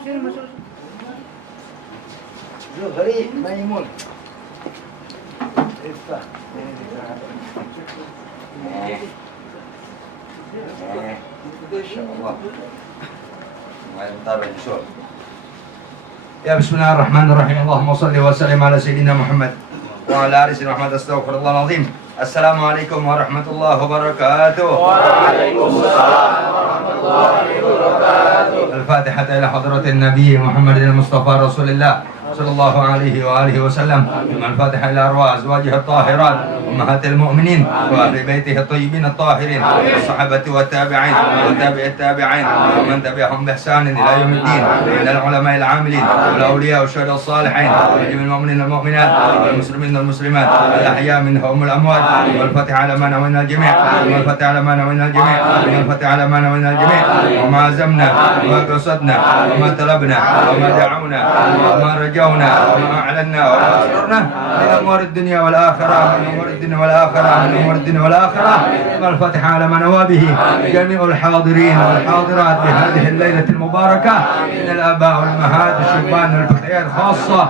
sini masuk. Zuhri Maimun. Iftah. Insyaallah. Mantap insyaallah. Ya bismillahirrahmanirrahim. Allahumma shalli wa sallim ala sayyidina Muhammad wa ala ali sayyidina Muhammad. Astaghfirullahal azim. Assalamualaikum warahmatullahi wabarakatuh. Waalaikumsalam warahmatullahi wabarakatuh. الفاتحة إلى حضرة النبي محمد المصطفى رسول الله صلى الله عليه وآله وسلم. الفاتحة إلى أرواح أزواجه الطاهرات أمهات المؤمنين وأهل بيته الطيبين الطاهرين والصحابة والتابعين وتابع التابعين ومن تبعهم بإحسان إلى يوم الدين من العلماء العاملين والأولياء والشهداء الصالحين وجميع المؤمنين والمؤمنات والمسلمين والمسلمات الأحياء منهم والأموات. والفتح على ما نوينا الجميع والفتح على ما نوينا الجميع والفتح على ما نوينا الجميع وما عزمنا وما قصدنا وما طلبنا وما دعونا وما رجونا وما أعلنا وما أسررنا من أمور الدنيا والآخرة من أمور الدنيا والآخرة من أمور الدنيا والآخرة. والفتح على ما نوى به جميع الحاضرين والحاضرات في هذه الليلة المباركة من الآباء والأمهات والشبان والفتيات خاصة.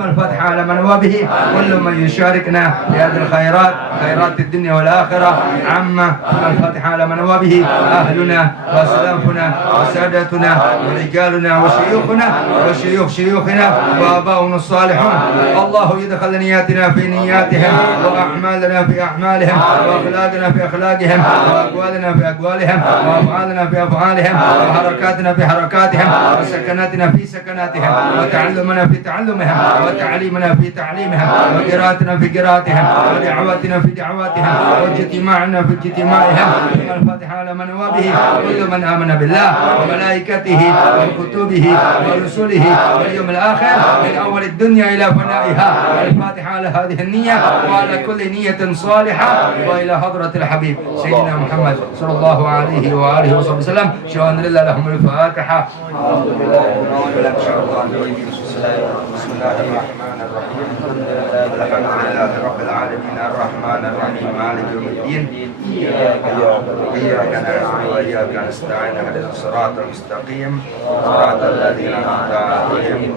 والفتح على ما نوى به كل من يشاركنا في هذه الخيرات خيرات الدنيا والآخرة عامة. والفتح على ما نوى به أهلنا وأسلافنا وسادتنا ورجالنا وشيوخنا وشيوخ شيوخنا وآباؤنا الصالحون. الله يدخل نياتنا في نياتهم وأعمالنا في أعمالهم وأخلاقنا في أخلاقهم وأقوالنا في أقوالهم وأفعالنا في أفعالهم وحركاتنا في حركاتهم وسكناتنا في سكناتهم وتعلمنا في تعلمهم وتعليمنا في تعليمهم وقراءتنا في قراءتهم ودعواتنا في دعواتهم واجتماعنا في اجتماعهم. الفاتحة على من نوى به كل من آمن بالله وملائكته وكتبه ورسله واليوم الآخر من أول الدنيا إلى فنائها. الفاتحة على هذه النية وعلى كل نية صالحة وإلى حضرة الحبيب سيدنا محمد صلى الله عليه وآله وصحبه وسلم. شكرا لله لهم الفاتحة. بسم الله الرحمن الرحيم. الحمد لله رب العالمين الرحمن الرحيم مالك يوم الدين. إياك نعبد وإياك نستعين اهدنا الصراط المستقيم صراط الذين أنعمت عليهم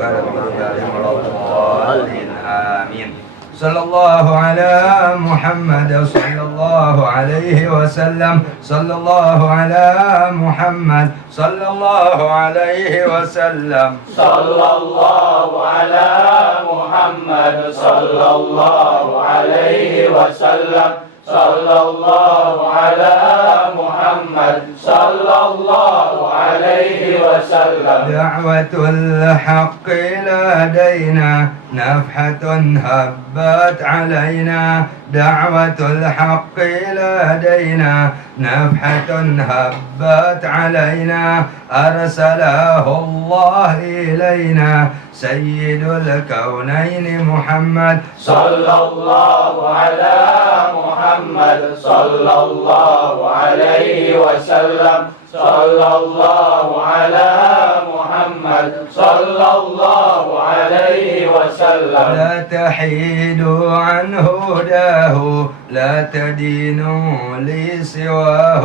غير المغضوب عليهم ولا الضالين آمين. صلى الله على محمد صلى الله عليه وسلم. صلى الله على محمد صلى الله عليه وسلم. صلى الله على محمد صلى الله عليه وسلم. صلى الله على محمد صلى الله عليه وسلم. دعوة الحق لدينا نفحة هبت علينا. دعوة الحق لدينا نفحة هبت علينا. أرسله الله إلينا سيد الكونين محمد. صلى الله على محمد صلى الله عليه وسلم. صلى الله على محمد صلى الله عليه وسلم. لا تحيدوا عن هداه لا تدينوا لي سواه.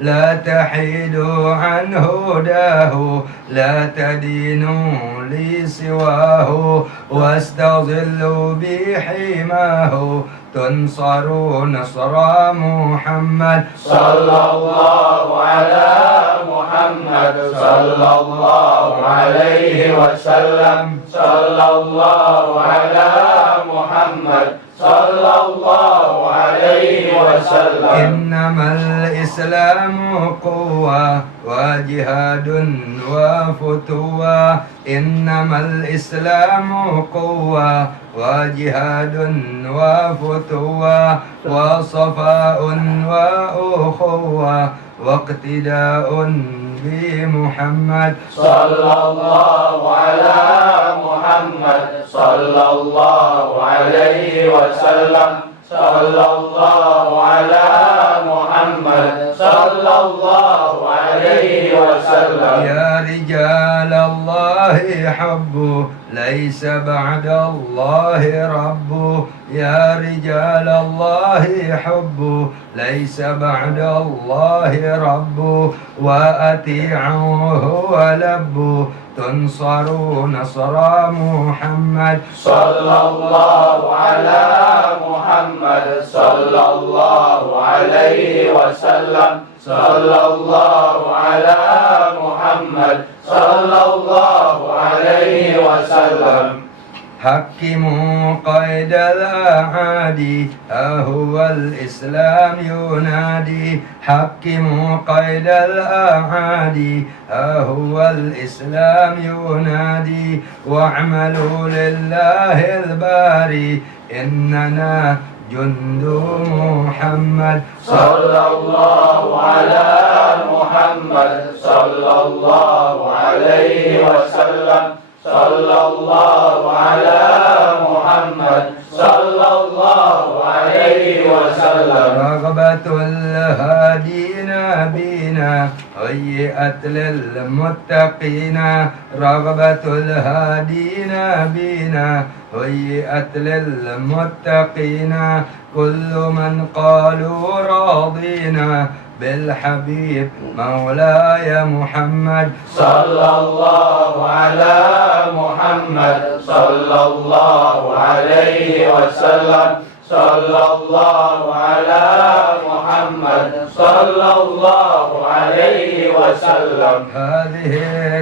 لا تحيدوا عن هداه لا تدينوا لي سواه. واستظلوا بحماه تنصروا نصر محمد. صلى الله على محمد صلى الله عليه وسلم. صلى الله على محمد صلى الله عليه وسلم. إنما الإسلام قوة وجهاد وفتوى. إنما الإسلام قوة وجهاد وفتوى وصفاء وأخوة واقتداء بمحمد. صلى الله على محمد صلى الله عليه وسلم. صلى الله على محمد صلى الله عليه وسلم يا رجال الله حبوا ليس بعد الله رب يا رجال الله حبوا ليس بعد الله رب وأطيعوه ولبوا تنصروا نصر محمد صلى الله على محمد صلى الله عليه وسلم صلى الله على محمد صلى الله عليه وسلم حكموا قيد الأعادي هو الإسلام ينادي حكموا قيد الأعادي هو الإسلام ينادي واعملوا لله الباري إننا جند محمد صلى الله على محمد صلى الله عليه وسلم صلى الله على محمد صلى الله عليه وسلم رغبة الهادين بنا هيئت للمتقين رغبة الهادين بنا هيئت للمتقين كل من قالوا راضينا بالحبيب مولاي محمد صلى الله على محمد صلى الله عليه وسلم صلى الله على محمد صلى الله عليه وسلم هذه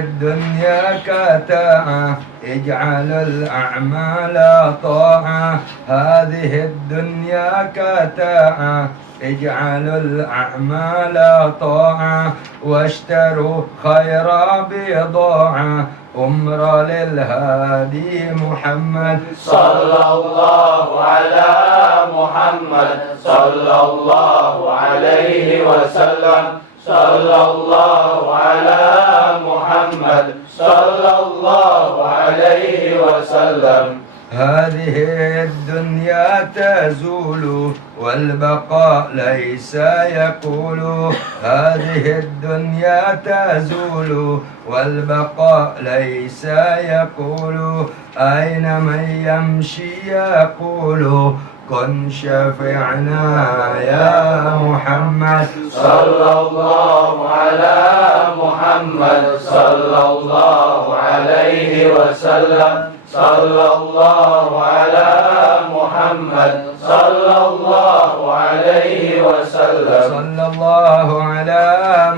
الدنيا كتاعة اجعل الأعمال طاعة هذه الدنيا كتاعة اجعل الأعمال طاعة واشتروا خير بضاعة أمر للهادي محمد صلى الله على محمد صلى الله عليه وسلم صلى الله على محمد صلى الله عليه وسلم هذه الدنيا تزول والبقاء ليس يقول هذه الدنيا تزول والبقاء ليس يقول أين من يمشي يقول كن شفيعنا يا محمد صلى الله على محمد صلى الله عليه وسلم صلى الله على محمد صلى الله عليه وسلم صلى الله على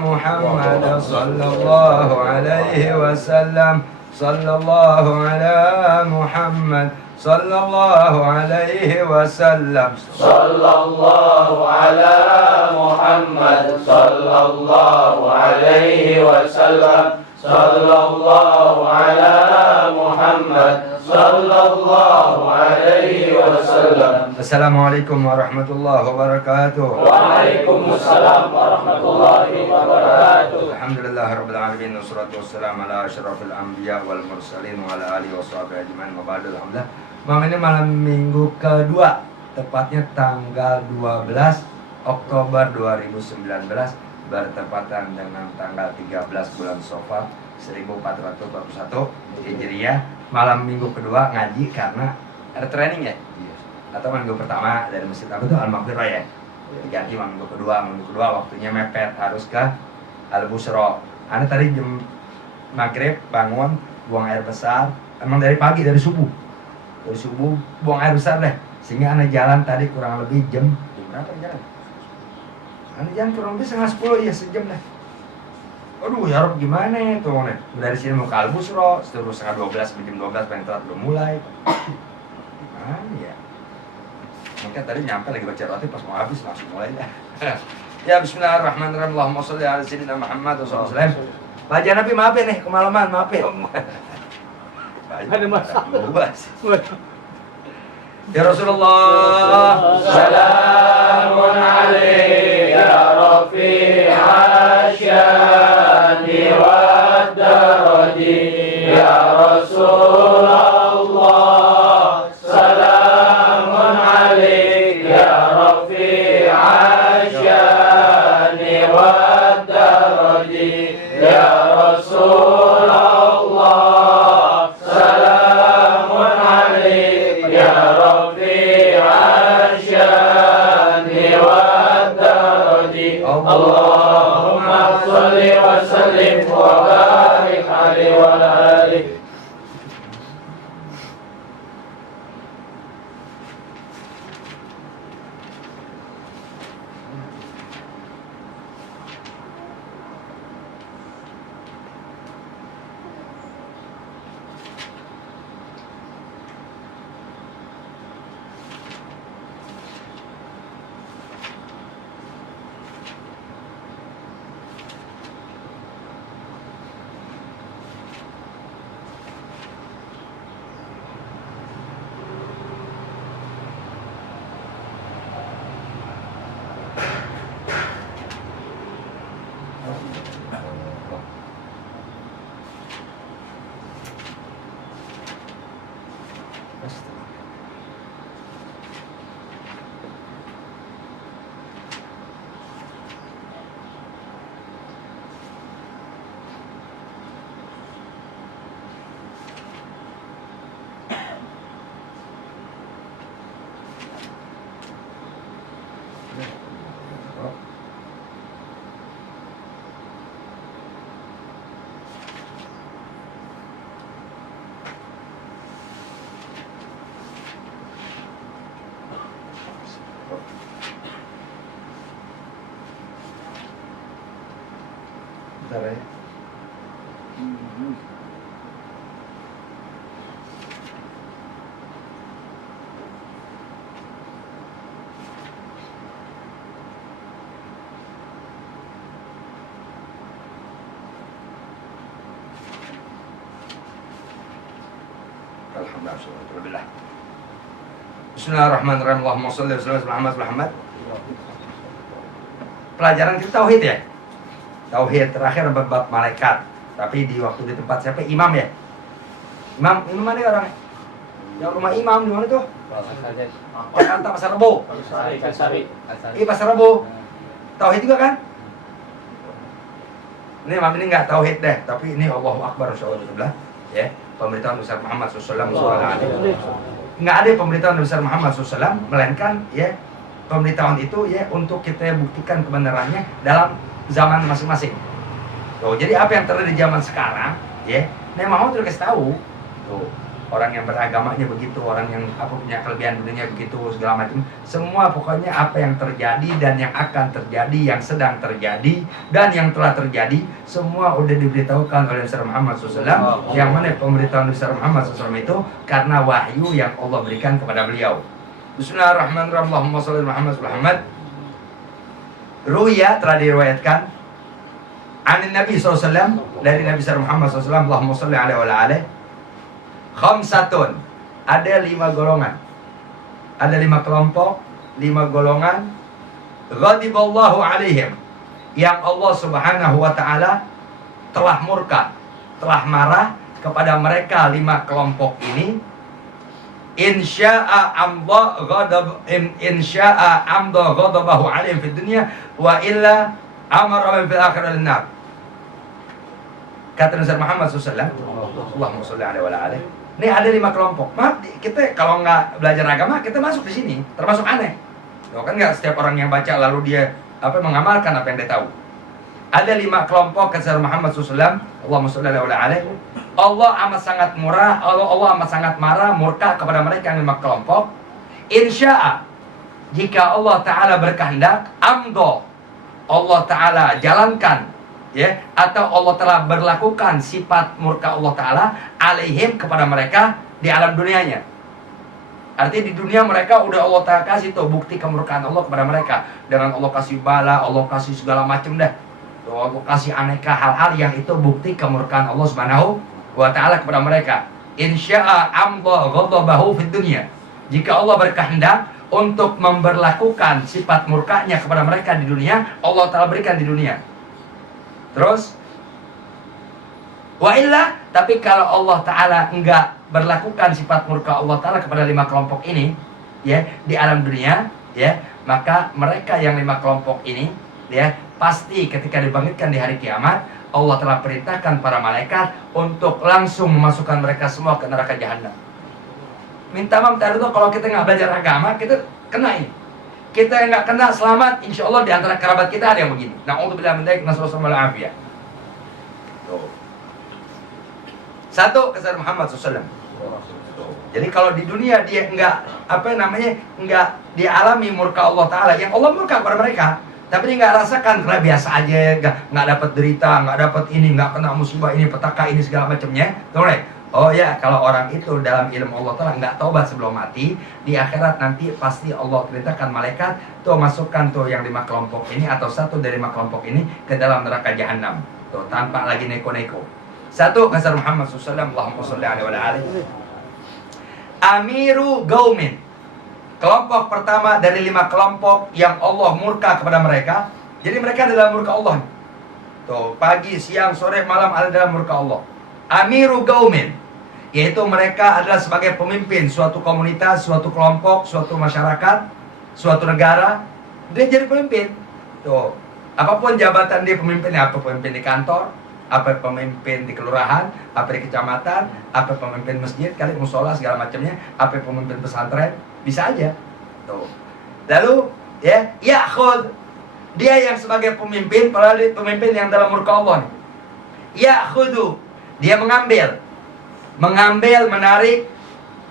محمد صلى الله عليه وسلم صلى الله على محمد صلى الله عليه وسلم صلى الله على محمد صلى الله عليه وسلم صلى الله على محمد صلى الله عليه وسلم. Assalamualaikum warahmatullahi wabarakatuh. Waalaikumsalam warahmatullahi wabarakatuh. Alhamdulillah rabbil alamin wassalatu wassalamu ala asyrafil anbiya wal mursalin wa ala alihi washabihi ajmain wa ba'du. Alhamdulillah. Malam ini malam minggu kedua, tepatnya tanggal 12 Oktober 2019 bertepatan dengan tanggal 13 bulan Safar 1441 Hijriah. Malam minggu kedua ngaji karena ada training ya? Atau minggu pertama dari masjid apa tuh Al-Maghfirah ya? Diganti minggu kedua waktunya mepet harus ke Al-Busra. Anda tadi jam maghrib bangun buang air besar, emang dari pagi dari subuh buang air besar deh, sehingga Anda jalan tadi kurang lebih jam berapa jalan? Anda jalan kurang lebih setengah 10 ya sejam deh. Aduh ya Rob gimana ya tuh nih? Dari sini mau ke Al-Busra, terus setengah 12 sampai jam 12 pengen telat belum mulai. Gimana ya? Mungkin tadi nyampe lagi baca roti pas mau habis langsung mulai dah. Ya bismillahirrahmanirrahim. Allahumma sholli ala sayyidina Muhammad wa sallallahu alaihi wasallam. Baca Nabi maaf ya nih kemalaman, maaf ya. Ada masalah. Ya Rasulullah, salamun alaika ya rafi'al syani wad daraji ya Rasulullah. Salamun alaika ya rafi'al syani wad daraji ya Allahumma sholli wa sallim wa barik alaihi wa ala alihi. Bentar ya. Alhamdulillah. Bismillahirrahmanirrahim. Allahumma sholli wa sallim ala Muhammad. Pelajaran kita tauhid ya. Tauhid terakhir bab malaikat. Tapi di waktu di tempat siapa? Imam ya. Imam mana orangnya? Yang rumah imam di mana tuh? Jakarta Pasar Rebo. Iya Pasar Rebo. Tauhid juga kan? Ini imam ini nggak tauhid deh, tapi ini Allahu Akbar insyaallah ya. Pemberitahuan besar Muhammad SAW. Nggak ada pemberitahuan besar Muhammad SAW, melainkan ya pemberitahuan itu ya untuk kita buktikan kebenarannya dalam zaman masing-masing. Tuh, jadi apa yang terjadi di zaman sekarang, ya, Nabi Muhammad udah kasih tahu. Tuh, orang yang beragamanya begitu, orang yang apa punya kelebihan dunia begitu, segala macam. Semua pokoknya apa yang terjadi dan yang akan terjadi, yang sedang terjadi dan yang telah terjadi, semua udah diberitahukan oleh Nabi Muhammad SAW. Yang mana pemberitahuan Nabi Muhammad SAW itu karena wahyu yang Allah berikan kepada beliau. Bismillahirrahmanirrahim. Allahumma sholli ala Muhammad. Ruya telah diriwayatkan Anin Nabi SAW, dari Nabi Muhammad SAW, Allahumma sholli alaihi wa ala alihi. Khamsatun, ada 5 golongan, ada 5 kelompok, 5 golongan. Ghadiballahu alaihim, yang Allah Subhanahu wa ta'ala telah murka, telah marah kepada mereka 5 kelompok ini. Insya'a amda ghadabahu alaihim fid dunya wa illa amara fil akhirah lin-nar. Kata Nabi Muhammad SAW, Allahumma sholli alaihi wa ala alihi. Ini ada 5 kelompok. Maaf, kita kalau nggak belajar agama, kita masuk di sini, termasuk aneh. Loh, kan nggak setiap orang yang baca lalu dia mengamalkan apa yang dia tahu. Ada 5 kelompok kata Muhammad SAW, Allahumma sholli alaihi wa ala alihi. Allah amat sangat murah, Allah amat sangat marah, murka kepada mereka yang 5 kelompok. Insya'a, jika Allah Ta'ala berkehendak, amdo, Allah Ta'ala jalankan, ya, atau Allah telah berlakukan sifat murka Allah Ta'ala alaihim kepada mereka di alam dunianya. Artinya di dunia mereka udah Allah Ta'ala kasih tuh bukti kemurkaan Allah kepada mereka. Dengan Allah kasih bala, Allah kasih segala macam dah. Allah kasih aneka hal-hal yang itu bukti kemurkaan Allah Subhanahu wa ta'ala kepada mereka. Insya'a amda ghadabahu fid dunya. Jika Allah berkehendak untuk memberlakukan sifat murkanya kepada mereka di dunia, Allah Ta'ala berikan di dunia. Terus wa illa, tapi kalau Allah Ta'ala enggak berlakukan sifat murka Allah Ta'ala kepada 5 kelompok ini, ya, di alam dunia, ya, maka mereka yang 5 kelompok ini, ya, pasti ketika dibangkitkan di hari kiamat, Allah telah perintahkan para malaikat untuk langsung memasukkan mereka semua ke neraka jahanam. Minta maaf, kalau kita nggak belajar agama, kita kena ini. kita yang nggak kena selamat, insya Allah di antara kerabat kita ada yang begini. Na'udzubillah min dzalik, nasallallahu alaihi wasallam. Tuh. Satu kesan Muhammad SAW. Jadi kalau di dunia dia nggak dialami murka Allah Taala, yang Allah murka kepada mereka, tapi dia nggak rasakan, karena biasa aja, nggak dapat derita, nggak dapat ini, nggak kena musibah ini, petaka ini segala macamnya. Tuh, oh ya, kalau orang itu dalam ilmu Allah Ta'ala nggak taubat sebelum mati, di akhirat nanti pasti Allah perintahkan malaikat tuh masukkan tuh yang 5 kelompok ini atau satu dari 5 kelompok ini ke dalam neraka jahanam. Tuh, tanpa lagi neko-neko. Satu kasar Muhammad SAW, Allahumma sholli alaihi wa alihi. Amiru Gaumin, kelompok pertama dari 5 kelompok yang Allah murka kepada mereka. Jadi mereka ada dalam murka Allah. Tuh, pagi, siang, sore, malam ada dalam murka Allah. Amiru Gaumin, yaitu mereka adalah sebagai pemimpin suatu komunitas, suatu kelompok, suatu masyarakat, suatu negara. Dia jadi pemimpin. Tuh, apapun jabatan dia pemimpinnya, apa pemimpin di kantor, apa pemimpin di kelurahan, apa di kecamatan, apa pemimpin masjid, kali musola segala macamnya, apa pemimpin pesantren, bisa aja. Tuh. Lalu ya, ya'khud, dia yang sebagai pemimpin, padahal pemimpin yang dalam murka Allah nih. Ya'khudu, dia mengambil, menarik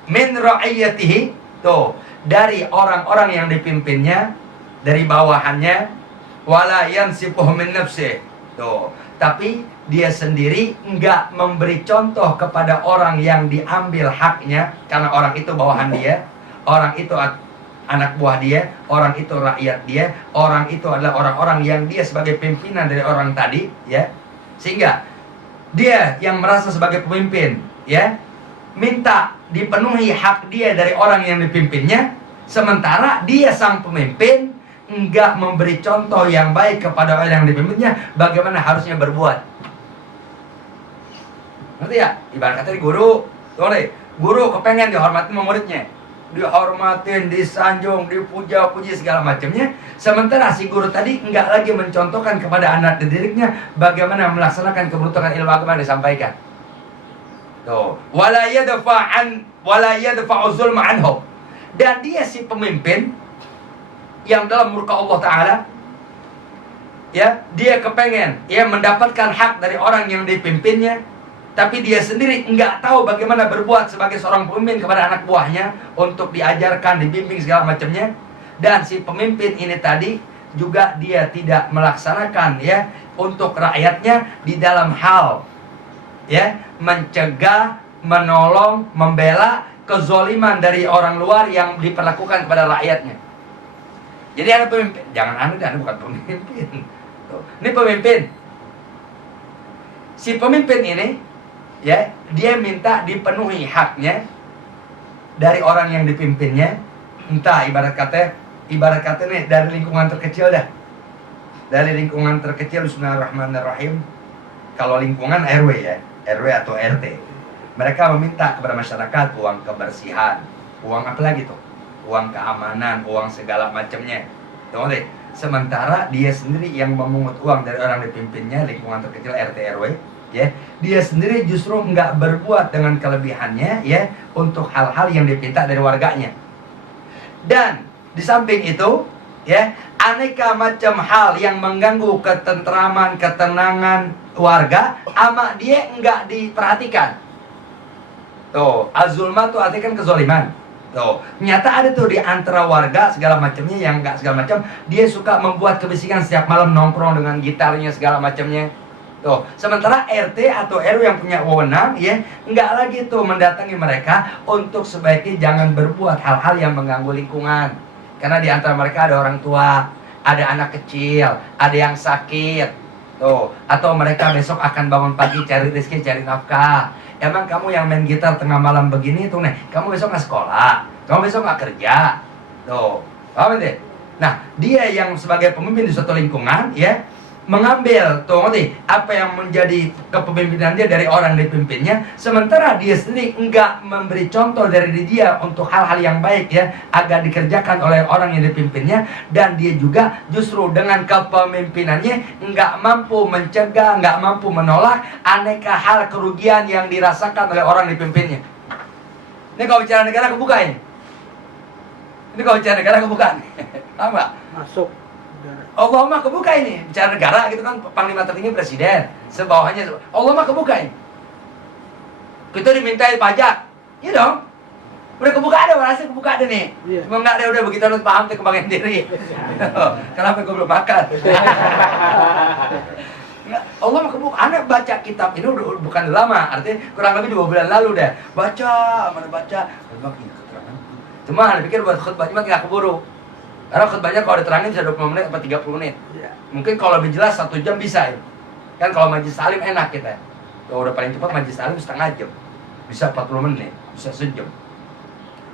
min ra'iyatihi, tuh, dari orang-orang yang dipimpinnya, dari bawahannya, wala yansifuhu min nafsih, tuh, tapi dia sendiri enggak memberi contoh kepada orang yang diambil haknya, karena orang itu bawahan dia, orang itu anak buah dia, orang itu rakyat dia, orang itu adalah orang-orang yang dia sebagai pimpinan dari orang tadi, ya. Sehingga dia yang merasa sebagai pemimpin, ya, minta dipenuhi hak dia dari orang yang dipimpinnya, sementara dia sang pemimpin enggak memberi contoh yang baik kepada orang yang dipimpinnya bagaimana harusnya berbuat. Ngerti ya? Ibarat kata guru, guru kepengen dihormatin sama muridnya, dihormatin, disanjung, dipuja-puji segala macamnya, sementara si guru tadi enggak lagi mencontohkan kepada anak didiknya bagaimana melaksanakan keberuntungan ilmu agama yang disampaikan. Tuh, wala yadfa'u zulma anhum. Dan dia si pemimpin yang dalam murka Allah Ta'ala, ya, dia kepengen ya mendapatkan hak dari orang yang dipimpinnya, tapi dia sendiri enggak tahu bagaimana berbuat sebagai seorang pemimpin kepada anak buahnya untuk diajarkan, dibimbing segala macamnya. Dan si pemimpin ini tadi juga dia tidak melaksanakan ya untuk rakyatnya di dalam hal ya mencegah, menolong, membela kezoliman dari orang luar yang diperlakukan kepada rakyatnya. Jadi ada pemimpin, jangan aneh, bukan pemimpin. Tuh. Ini pemimpin. Si pemimpin ini, ya, dia minta dipenuhi haknya dari orang yang dipimpinnya. Entah ibarat kata nih dari lingkungan terkecil dah. Dari lingkungan terkecil, bismillahirrahmanirrahim. Kalau lingkungan RW ya, RW atau RT, mereka meminta kepada masyarakat uang kebersihan, uang apa lagi tuh? Uang keamanan, uang segala macamnya. Tuh deh. Sementara dia sendiri yang memungut uang dari orang dipimpinnya, lingkungan terkecil RT RW, ya. Dia sendiri justru nggak berbuat dengan kelebihannya, ya, untuk hal-hal yang dipinta dari warganya. Dan di samping itu, ya, aneka macam hal yang mengganggu ketentraman, ketenangan warga, ama dia nggak diperhatikan. Tuh, azulma tuh artinya kan kezoliman. Tuh, nyata ada tuh di antara warga segala macamnya yang enggak segala macam, dia suka membuat kebisikan setiap malam nongkrong dengan gitarnya segala macamnya. Tuh, sementara RT atau RW yang punya wewenang ya, enggak lagi tuh mendatangi mereka untuk sebaiknya jangan berbuat hal-hal yang mengganggu lingkungan. Karena di antara mereka ada orang tua, ada anak kecil, ada yang sakit. Tuh, atau mereka besok akan bangun pagi cari rezeki, cari nafkah. Emang kamu yang main gitar tengah malam begini tuh nih, kamu besok nggak sekolah, kamu besok nggak kerja, tuh, paham deh? Nah, dia yang sebagai pemimpin di suatu lingkungan, ya, mengambil, tuh, ngerti, apa yang menjadi kepemimpinan dia dari orang dipimpinnya, sementara dia sendiri enggak memberi contoh dari dia untuk hal-hal yang baik, ya, agar dikerjakan oleh orang yang dipimpinnya, dan dia juga justru dengan kepemimpinannya enggak mampu mencegah, enggak mampu menolak aneka hal kerugian yang dirasakan oleh orang dipimpinnya. Ini kalau bicara negara kebuka ini Ini kalau bicara negara kebuka nih. Paham nggak? Masuk. Allah mah kebuka ini. Bicara negara gitu kan, panglima tertinggi presiden. Sebawahnya, Allah mah kebuka ini. Kita dimintai pajak. Iya dong. Udah kebuka ada, rasa kebuka ada nih. Iya. Cuma nggak ada, udah begitu harus paham tuh kembangin diri. Kenapa gue belum makan? Nggak, Allah mah kebuka. Anak baca kitab ini udah bukan lama, artinya kurang lebih 2 bulan lalu deh. Baca, mana baca. Cuma anda pikir buat khutbah cuma nggak keburu. Karena khutbahnya kalau diterangin bisa 20 menit atau 30 menit. Iya. Mungkin kalau lebih jelas 1 jam bisa ya. Kan kalau majlis salim enak kita. Kalau udah paling cepat majlis salim setengah jam. Bisa 40 menit, bisa sejam.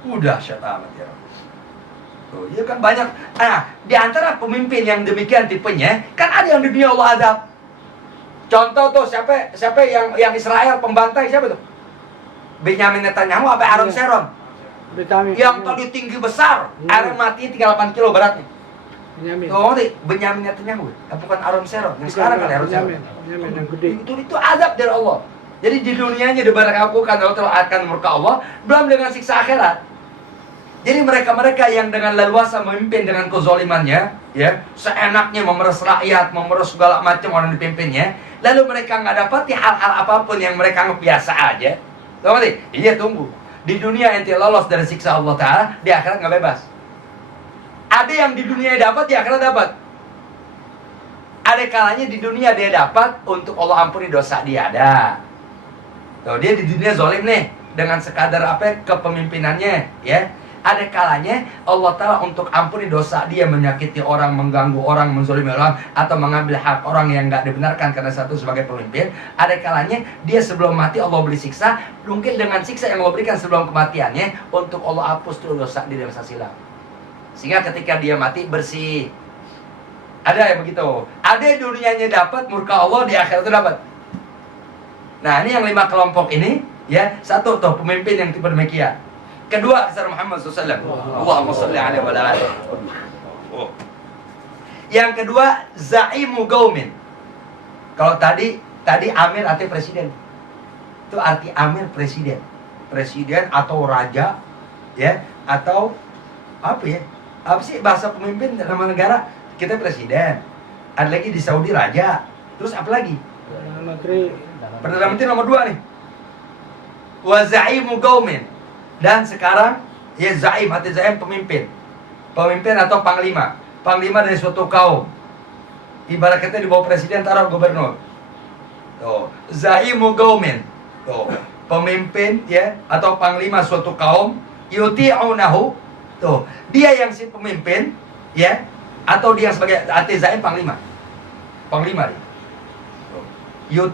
Udah syat amat ya. Tuh, ya kan banyak. Nah, di antara pemimpin yang demikian tipenya, kan ada yang di dunia Allah azab. Contoh tuh siapa yang Israel pembantai siapa tuh? Benyamin Netanyahu apa Aaron Sharon? Yang tadi tinggi besar, Aaron mati tinggal 8 kilo beratnya. Benyamin. Tuh, ngerti? Benyamin Netanyahu, bukan Aaron Sharon. Yang sekarang kan Aaron Sharon. Benyamin yang gede. Itu azab dari Allah. Jadi di dunianya diberlakukan Allah akan murka Allah, belum dengan siksa akhirat. Jadi mereka-mereka yang dengan leluasa memimpin dengan kezalimannya, ya, seenaknya memeras rakyat, memeras segala macam orang dipimpinnya, lalu mereka nggak dapati hal-hal apapun yang mereka anggap biasa aja. Tahu nggak? Iya, tunggu. Di dunia ente lolos dari siksa Allah Ta'ala, di akhirat nggak bebas. Ada yang di dunia dapat, di akhirat dapat. Ada kalanya di dunia dia dapat untuk Allah ampuni dosa dia ada. Tuh, dia di dunia zalim nih dengan sekadar apa kepemimpinannya, ya. Ada kalanya Allah Ta'ala untuk ampuni dosa dia menyakiti orang, mengganggu orang, menzalimi orang, atau mengambil hak orang yang nggak dibenarkan karena satu sebagai pemimpin. Ada kalanya dia sebelum mati Allah beri siksa, mungkin dengan siksa yang Allah berikan sebelum kematiannya untuk Allah hapus tuh dosa dia masa silam. Sehingga ketika dia mati bersih. Ada yang begitu. Ada yang dunianya dapat murka Allah, di akhirat itu dapat. Nah, ini yang 5 kelompok ini, ya. Satu tuh pemimpin yang tipe demikian. Kedua, Rasul Muhammad SAW. Allahumma shalli alaihi wa ala alihi. Yang kedua, zaimu qaumin. Kalau tadi amir arti presiden. Itu arti amir presiden. Presiden atau raja, ya, atau apa ya? Apa sih bahasa pemimpin nama negara? Kita presiden. Ada lagi di Saudi raja. Terus apa lagi? Perdana Menteri nomor 2 nih. Wa zaimu qaumin. Dan sekarang ya zaim, arti zaim pemimpin. Pemimpin atau panglima. Panglima dari suatu kaum. Ibarat kita di bawah presiden taruh gubernur. Tuh, zaimu qaumin. Tuh, pemimpin ya atau panglima suatu kaum, yuti'unahu. Tuh, dia yang si pemimpin ya atau dia sebagai arti zaim panglima. Panglima dia. Tuh.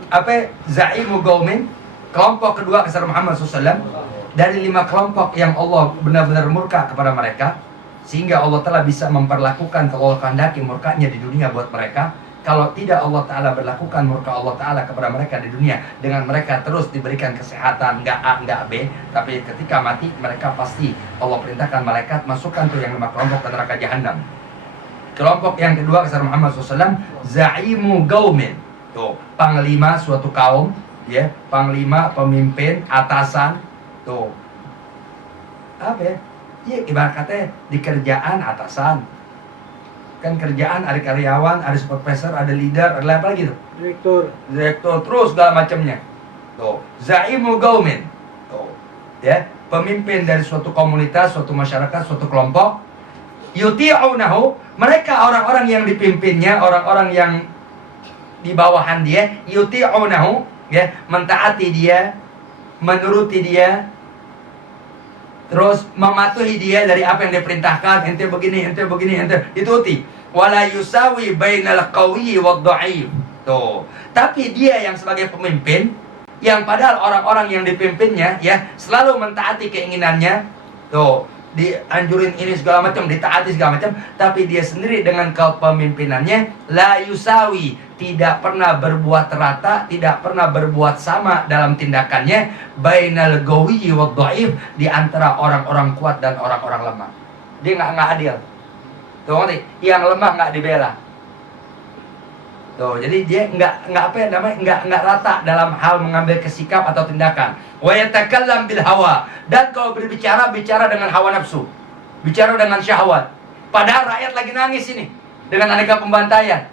Zaimu qaumin. Kelompok kedua Rasul Muhammad SAW. Dari 5 kelompok yang Allah benar-benar murka kepada mereka, sehingga Allah Ta'ala bisa memperlakukan kalau Allah kehendaki murkanya di dunia buat mereka. Kalau tidak Allah Ta'ala berlakukan murka Allah Ta'ala kepada mereka di dunia, dengan mereka terus diberikan kesehatan, nggak A, nggak B, tapi ketika mati mereka pasti Allah perintahkan malaikat masukkan tuh yang 5 kelompok ke neraka jahanam. Kelompok yang kedua Rasul Muhammad SAW, zaimu qaumin. Tuh, panglima suatu kaum, ya, panglima, pemimpin, atasan. Tuh, apa ya? Ya ibarat kata di kerjaan atasan. Kan kerjaan ada karyawan, ada supervisor, ada leader, ada apa lagi tuh? Direktur, terus segala macamnya. Tuh, zaimu qaumin. Tuh, ya, pemimpin dari suatu komunitas, suatu masyarakat, suatu kelompok. Yuti'unahu, mereka orang-orang yang dipimpinnya, orang-orang yang di bawahan dia, yuti'unahu, ya, mentaati dia, menuruti dia, terus mematuhi dia dari apa yang diperintahkan. Ente begini, ente ituti. Wala yusawi bainal qawiyyi wad dha'if. Tuh. Tapi dia yang sebagai pemimpin, yang padahal orang-orang yang dipimpinnya ya selalu mentaati keinginannya. Tuh, dianjurin ini segala macam, ditaati segala macam, tapi dia sendiri dengan kepemimpinannya la yusawi, tidak pernah berbuat rata, tidak pernah berbuat sama dalam tindakannya bainal qawiyyi wad dhaif, di antara orang-orang kuat dan orang-orang lemah. Dia nggak adil. Tuh, ngerti? Yang lemah nggak dibela. Tuh, jadi dia nggak apa ya namanya, nggak rata dalam hal mengambil kesikap atau tindakan. Wa yatakallam bil hawa, dan kalau berbicara bicara dengan hawa nafsu. bicara dengan syahwat. Padahal rakyat lagi nangis ini dengan aneka pembantaian.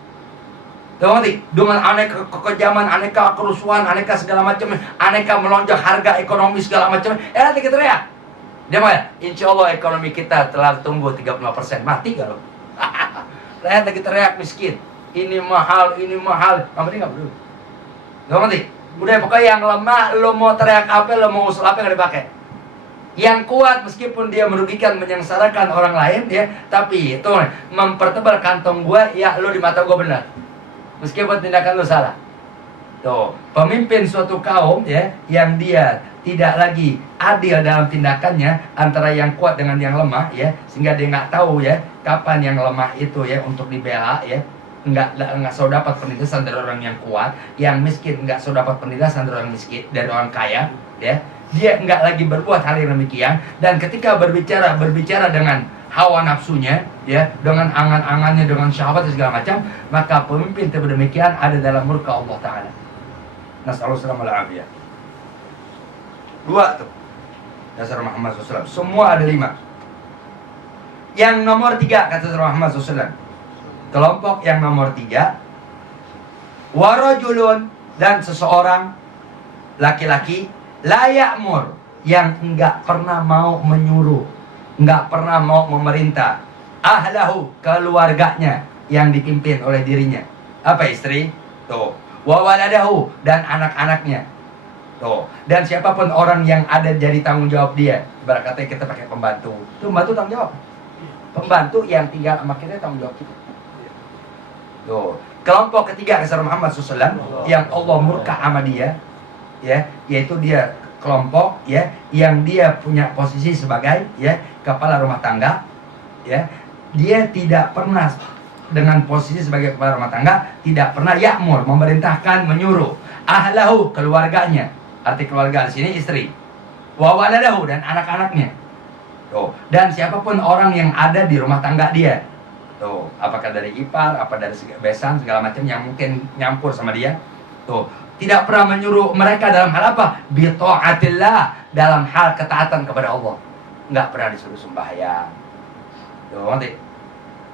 Tahu ngerti? Dengan aneka kekejaman, aneka kerusuhan, aneka segala macam, aneka melonjak harga ekonomi segala macam. Lagi teriak. Dia mah, insya Allah ekonomi kita telah tumbuh 35%. Mati gak lo? Rakyat lagi teriak miskin. Ini mahal, ini mahal. Kamu ini gak peduli. Tahu ngerti? Udah pokoknya yang lemah, lo mau teriak apa, lo mau usul apa yang dipakai. Yang kuat meskipun dia merugikan, menyengsarakan orang lain, ya, tapi itu mempertebal kantong gua, ya lo di mata gua benar. Meskipun tindakan lo salah. Tuh, pemimpin suatu kaum, ya, yang dia tidak lagi adil dalam tindakannya antara yang kuat dengan yang lemah, ya, sehingga dia nggak tahu, ya, kapan yang lemah itu, ya, untuk dibela, ya, nggak so dapat penindasan dari orang yang kuat, yang miskin nggak so dapat penindasan dari orang miskin, dari orang kaya, ya, dia nggak lagi berbuat hal yang demikian, dan ketika berbicara dengan hawa nafsunya, ya, dengan angan-angannya, dengan syahwat dan segala macam, maka pemimpin demikian ada dalam murka Allah Ta'ala. Nasallahu alaihi. Dua tuh dasar Muhammad SAW. Semua ada 5. Yang nomor 3 kata Muhammad SAW, kelompok yang nomor 3, warajulun, dan seseorang laki-laki, la ya'mur, yang enggak pernah mau menyuruh, enggak pernah mau memerintah, ahlahu, keluarganya yang dipimpin oleh dirinya. Apa istri? Tuh. Wa waladahu, dan anak-anaknya. Tuh. Dan siapapun orang yang ada jadi tanggung jawab dia. Ibarat kata kita pakai pembantu. Itu pembantu tanggung jawab. Pembantu yang tinggal sama kita tanggung jawab kita. Tuh. Kelompok ketiga kata Muhammad SAW yang Allah murka sama dia, ya, yaitu dia kelompok, ya, yang dia punya posisi sebagai, ya, kepala rumah tangga, ya, dia tidak pernah dengan posisi sebagai kepala rumah tangga tidak pernah ya'mur, memerintahkan, menyuruh ahlahu, keluarganya. Arti keluarga di sini istri, wa waladahu, dan anak-anaknya. Tuh. Dan siapapun orang yang ada di rumah tangga dia. Tuh, apakah dari ipar, apa dari besan, segala macam yang mungkin nyampur sama dia. Tuh, tidak pernah menyuruh mereka dalam hal apa? Bi ta'atillah, dalam hal ketaatan kepada Allah. Enggak pernah disuruh sembahyang. Tuh, nanti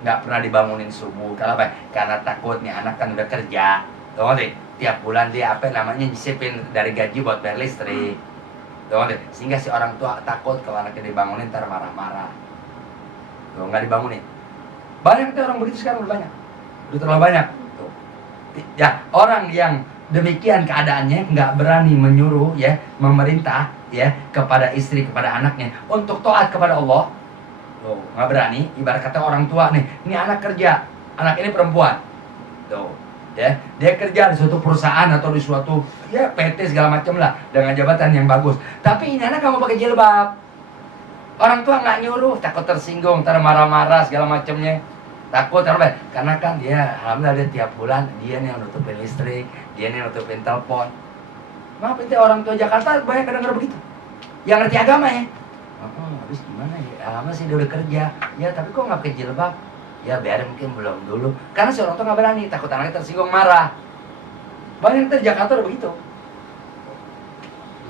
nggak pernah dibangunin subuh. Kalau apa? Karena takut nih anak kan udah kerja. Tuh, nanti tiap bulan dia apa namanya nyisipin dari gaji buat bayar listrik. Tuh, nanti sehingga si orang tua takut kalau anaknya dibangunin ntar marah-marah. Tuh, nggak dibangunin. Banyak tuh orang begitu sekarang, udah banyak. Udah terlalu banyak. Tuh. Ya, orang yang demikian keadaannya nggak berani menyuruh, ya, memerintah, ya, kepada istri, kepada anaknya untuk taat kepada Allah. Tuh, nggak berani. Ibarat kata orang tua nih, ini anak kerja, anak ini perempuan. Tuh, ya, dia kerja di suatu perusahaan atau di suatu, ya, PT segala macam lah dengan jabatan yang bagus. Tapi ini anak nggak mau pakai jilbab. Orang tua nggak nyuruh, takut tersinggung, ntar marah-marah segala macamnya. Takut apa? Karena kan dia, alhamdulillah, dia tiap bulan dia nih yang nutupin listrik, dia nih yang nutupin telepon. Maaf, itu orang tua Jakarta banyak kadang begitu. Yang ngerti agama, ya. Habis gimana ya? Lama sih dia udah kerja. Ya tapi kok nggak pakai jilbab? Ya biar mungkin belum dulu. Karena si orang tua nggak berani, takut anaknya tersinggung marah. Banyak di Jakarta udah begitu.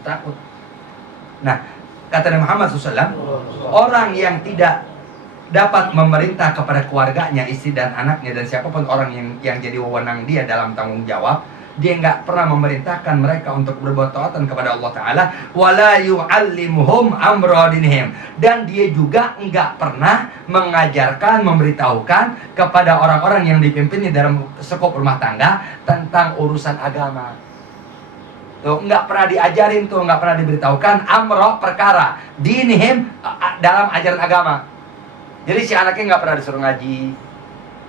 Takut. Nah, kata Nabi Muhammad SAW, orang yang tidak dapat memerintah kepada keluarganya, istri dan anaknya, dan siapapun orang yang jadi wewenang dia dalam tanggung jawab, dia nggak pernah memerintahkan mereka untuk berbuat taatan kepada Allah Ta'ala, wala yu'allimuhum amra dinihim, dan dia juga nggak pernah mengajarkan, memberitahukan kepada orang-orang yang dipimpinnya dalam skop rumah tangga tentang urusan agama. Tuh, nggak pernah diajarin tuh, nggak pernah diberitahukan amra, perkara dinihim, dalam ajaran agama. Jadi si anaknya nggak pernah disuruh ngaji.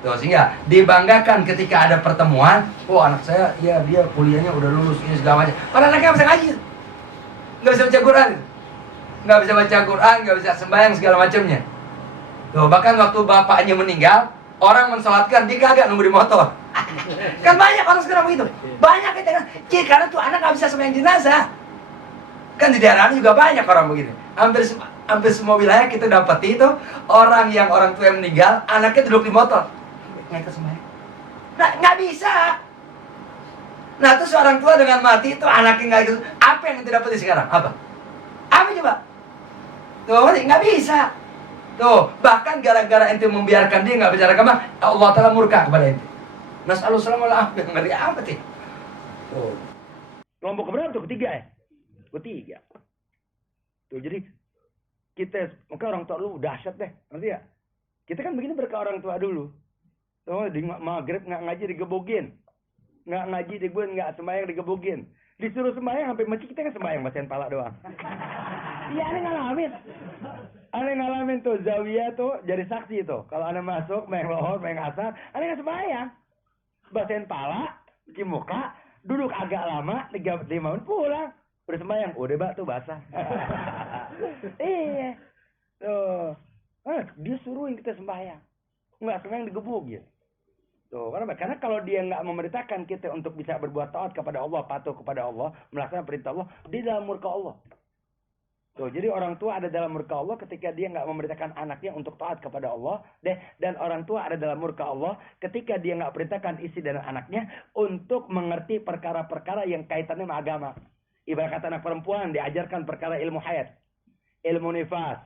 Tuh, sehingga dibanggakan ketika ada pertemuan, oh anak saya, ya dia kuliahnya udah lulus ini segala macam. Padahal anaknya nggak bisa ngaji, nggak bisa baca Quran, nggak bisa baca Quran, nggak bisa sembahyang segala macamnya. Tuh, bahkan waktu bapaknya meninggal, orang mensolatkan dia kagak nunggu di motor. Kan banyak orang sekarang begitu, banyak kita kan, karena tuh anak nggak bisa sembahyang jenazah. Kan di daerah juga banyak orang begitu. Hampir semua wilayah kita dapat itu orang tua yang meninggal, anaknya duduk di motor. Nah, nggak bisa. Nah, terus orang tua dengan mati itu anaknya nggak gitu. Apa yang kita dapat sekarang? Apa coba? Tuh, nggak bisa. Tuh, bahkan gara-gara ente membiarkan dia nggak bicara agama, Allah Ta'ala murka kepada ente. Nas'alullah salamul afiyah, ngeri amat ya. Tuh. Kelompok keberapa tuh? Ketiga ya? Ketiga. Tuh, jadi kita, maka orang tua lu dahsyat deh, ngerti ya? Kita kan begini berkah orang tua dulu. Tuh, di maghrib nggak ngaji digebogin. Nggak ngaji digebogin, nggak sembahyang digebogin. Disuruh sembahyang sampai masjid kita kan sembahyang bacain pala doang. Iya, aneh ngalamin. Aneh ngalamin tuh zawiyah tuh jadi saksi tuh. Kalau aneh masuk main lohor, main asar, aneh nggak sembahyang. Bacain pala, cuci muka, duduk agak lama, 5 menit pulang. Udah sembahyang, udah bak tuh basah. Iya. Tuh. Dia suruhin kita sembahyang. Nggak sembahyang digebugin. Tuh, karena kalau dia nggak memerintahkan kita untuk bisa berbuat taat kepada Allah, patuh kepada Allah, melaksanakan perintah Allah, dia dalam murka Allah. Tuh, jadi orang tua ada dalam murka Allah ketika dia nggak memerintahkan anaknya untuk taat kepada Allah, dan orang tua ada dalam murka Allah ketika dia nggak perintahkan istri dan anaknya untuk mengerti perkara-perkara yang kaitannya sama agama. Ibarat kata anak perempuan diajarkan perkara ilmu hayat, ilmu nifas.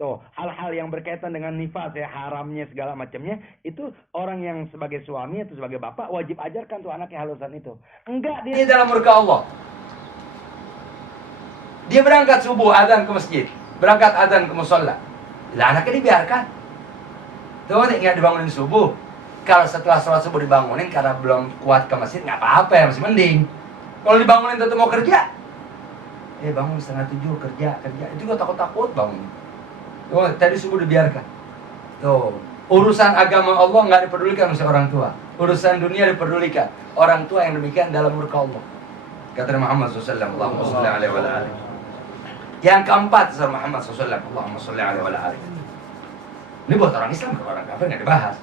Tuh, hal-hal yang berkaitan dengan nifas ya, haramnya segala macamnya, itu orang yang sebagai suami atau sebagai bapak wajib ajarkan tuh anaknya halusan itu. Enggak, dia dalam murka Allah. Dia berangkat subuh adzan ke masjid, berangkat adzan ke musalla. Lah anaknya dibiarkan. Tuh, nggak dibangunin subuh. Kalau setelah sholat subuh dibangunin karena belum kuat ke masjid, nggak apa-apa ya, masih mending. Kalau dibangunin tetap mau kerja, bangun 6:30 kerja. Itu gua takut bangun. Tuh, tadi subuh dibiarkan. Tuh, urusan agama Allah nggak dipedulikan oleh orang tua. Urusan dunia dipedulikan. Orang tua yang demikian dalam murka Allah. Kata Muhammad SAW, Allahumma sholli alaihi wa alihi. Yang keempat, Rasul Muhammad SAW, Allahumma sholli alaihi wa alihi. Ini buat orang Islam, kalau orang kafir nggak dibahas.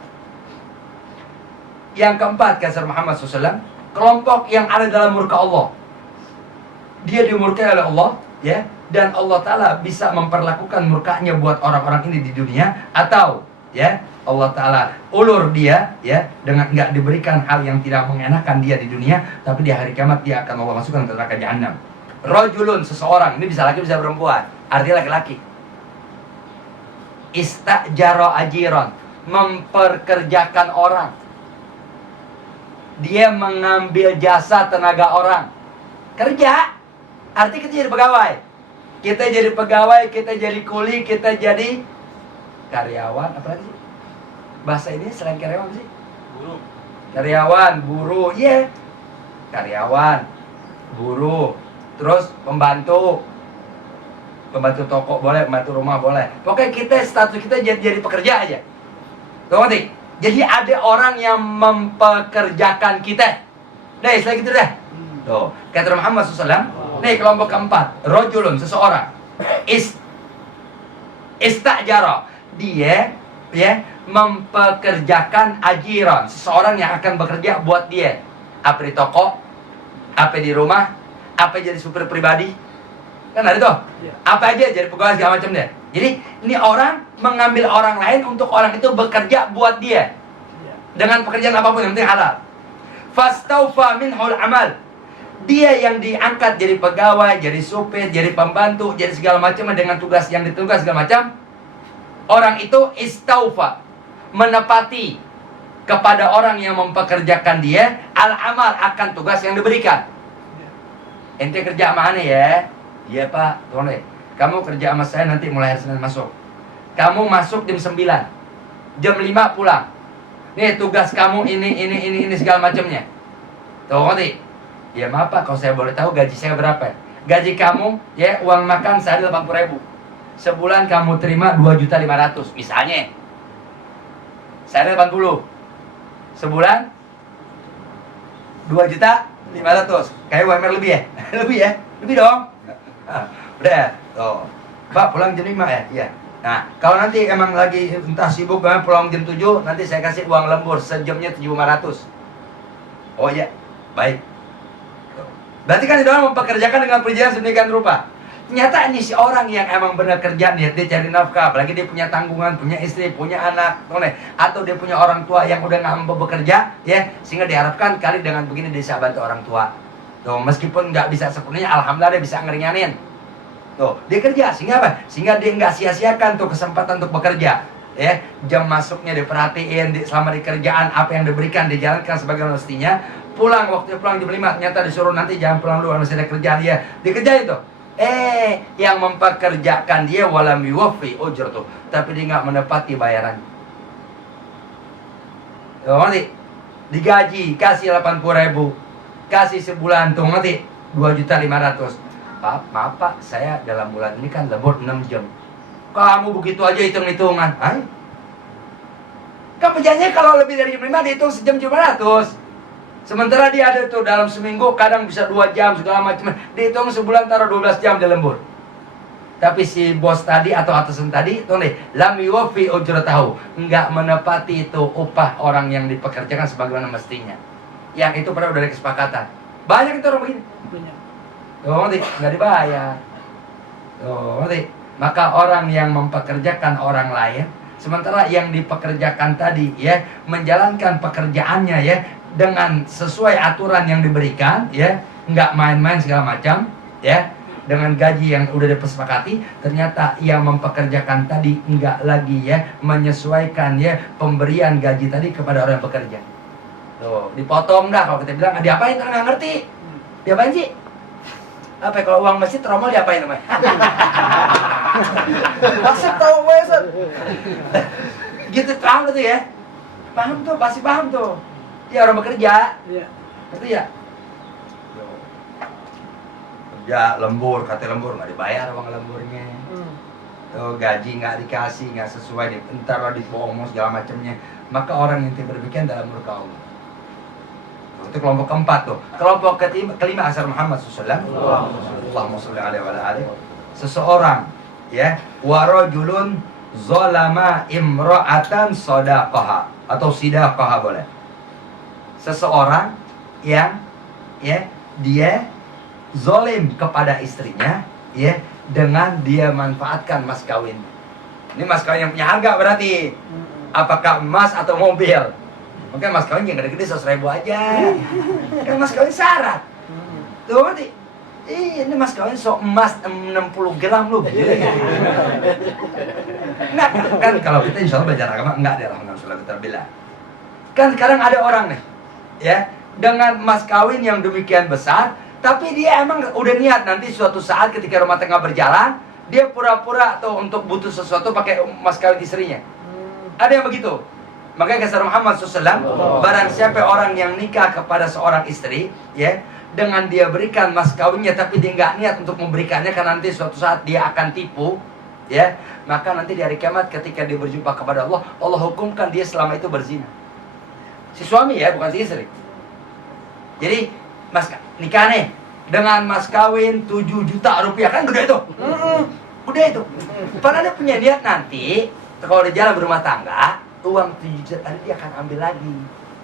Yang keempat, kata Muhammad SAW, kelompok yang ada dalam murka Allah. Dia dimurkai oleh Allah, ya. Dan Allah Ta'ala bisa memperlakukan murkanya buat orang-orang ini di dunia, atau ya Allah Ta'ala ulur dia ya dengan nggak diberikan hal yang tidak mengenakan dia di dunia, tapi di hari kiamat dia akan Allah masukkan ke neraka jahanam. Rajulun, seseorang, ini bisa laki bisa perempuan, artinya laki-laki. Istajaro ajiron, memperkerjakan orang. Dia mengambil jasa tenaga orang. Kerja, artinya kita jadi pegawai. Kita jadi pegawai, kita jadi kuli, kita jadi karyawan, apa lagi sih? Bahasa ini selain karyawan sih? Buruh. Karyawan, buruh, yeah. Karyawan, buruh, terus pembantu toko boleh, pembantu rumah boleh. Pokoknya kita status kita jadi pekerja aja. Tuh ngerti? Jadi ada orang yang mempekerjakan kita. Deh, istilah gitu deh. Tuh, kata Muhammad SAW. Nih kelompok keempat, rojulun, seseorang. Istajaro, dia ya mempekerjakan ajiran, seseorang yang akan bekerja buat dia. Apa di toko, apa di rumah, apa jadi supir pribadi. Kan ada tuh. Apa aja jadi pegawai segala macam deh. Jadi ini orang mengambil orang lain untuk orang itu bekerja buat dia. Dengan pekerjaan apapun yang penting halal. Fastaufa minhul amal. Dia yang diangkat jadi pegawai, jadi supir, jadi pembantu, jadi segala macam dengan tugas yang ditugas segala macam. Orang itu istaufa, menepati kepada orang yang mempekerjakan dia al-amal, akan tugas yang diberikan. Ente kerja sama aneh ya? Iya pak, tolong deh. Kamu kerja sama saya nanti mulai hari Senin masuk. Kamu masuk jam 9, jam 5 pulang. Nih tugas kamu ini segala macamnya. Tuh ngerti? Ya maaf pak, kalau saya boleh tahu gaji saya berapa? Gaji kamu, ya uang makan sehari 80.000. Sebulan kamu terima 2.500.000 misalnya. Sehari 80. Sebulan 2.500.000. Kayak UMR lebih ya? Lebih ya? Lebih dong. Udah, tuh. Pak pulang jam 5 ya? Iya. Nah, kalau nanti emang lagi entah sibuk pulang jam 7, nanti saya kasih uang lembur sejamnya 7.500. Oh iya, baik. Berarti kan dia orang mempekerjakan dengan perizinan sedemikian rupa. Ternyata ini si orang yang emang benar kerja, dia cari nafkah, apalagi dia punya tanggungan, punya istri, punya anak, atau dia punya orang tua yang udah nggak mampu bekerja, ya, sehingga diharapkan kali dengan begini dia bisa bantu orang tua. Tuh, meskipun nggak bisa sepenuhnya, alhamdulillah dia bisa ngeringanin. Tuh, dia kerja sehingga apa? Sehingga dia nggak sia-siakan tuh kesempatan untuk bekerja. Ya, jam masuknya diperhatiin, selama di kerjaan apa yang diberikan dijalankan sebagaimana mestinya. Pulang, waktu pulang jam 5 ternyata disuruh nanti jangan pulang dulu, masih ada kerjaan dia. Dikerjain tuh. Yang memperkerjakan dia walam yuwaffi ujratuh, tapi dia nggak menepati bayaran. Tuh, ngerti? Digaji, kasih 80.000, kasih sebulan tuh, ngerti? 2.500.000. Maaf Pak, saya dalam bulan ini kan lembur 6 jam. Kamu begitu aja hitung-hitungan. Kan perjanjiannya kalau lebih dari jam 5 dihitung sejam 700. Sementara dia ada tuh dalam seminggu kadang bisa 2 jam segala macam. Dihitung sebulan taruh 12 jam di lembur. Tapi si bos tadi atau atasan tadi tuh nih, lam yuwaffi ujratahu, enggak menepati itu upah orang yang dipekerjakan sebagaimana mestinya. Yang itu pada udah ada kesepakatan. Banyak itu orang begini. Tuh, ngerti? Nggak dibayar. Tuh, ngerti? Maka orang yang mempekerjakan orang lain, sementara yang dipekerjakan tadi ya menjalankan pekerjaannya ya dengan sesuai aturan yang diberikan ya, nggak main-main segala macam ya, dengan gaji yang udah disepakati, ternyata yang mempekerjakan tadi nggak lagi ya menyesuaikan ya pemberian gaji tadi kepada orang yang bekerja. Tuh, dipotong dah kalau kita bilang, diapain kan nggak ngerti. Diapain sih? Apa kalau uang masjid tromol diapain namanya? Maksud tahu gue gitu, paham tuh ya? Paham tuh, pasti paham tuh. Ya orang bekerja. Iya. Ngerti ya? Kerja lembur, kata lembur nggak dibayar uang lemburnya. Tuh, gaji nggak dikasih, nggak sesuai, entar dibohong segala macamnya. Maka orang yang berpikir dalam murka Allah. Itu kelompok keempat tuh. Kelompok kelima asar Muhammad SAW. Allahumma sholli alaihi wa alihi. Seseorang ya, warajulun zalama imra'atan sadaqaha atau sidaqaha boleh. Seseorang yang ya dia zalim kepada istrinya ya dengan dia manfaatkan mas kawin. Ini mas kawin yang punya harga berarti. Apakah emas atau mobil? Mungkin mas kawin yang gede-gede 100.000 aja. Kan mas kawin syarat. Tuh ngerti? Ini mas kawin sok emas 60 gram lu. Nah, kan kalau kita insya Allah belajar agama enggak ada Alhamdulillah kita bilang. Kan sekarang ada orang nih, ya, dengan mas kawin yang demikian besar, tapi dia emang udah niat nanti suatu saat ketika rumah tangga berjalan, dia pura-pura tuh untuk butuh sesuatu pakai mas kawin istrinya. Ada yang begitu. Makanya kata Muhammad SAW, barang siapa orang yang nikah kepada seorang istri, ya, dengan dia berikan mas kawinnya, tapi dia nggak niat untuk memberikannya, karena nanti suatu saat dia akan tipu, ya, maka nanti di hari kiamat ketika dia berjumpa kepada Allah, Allah hukumkan dia selama itu berzina. Si suami ya, bukan si istri. Jadi mas nikah nih dengan mas kawin 7 juta rupiah, kan gede itu, gede itu. Padahal dia punya niat nanti kalau di jalan berumah tangga, uang 7 juta tadi dia akan ambil lagi,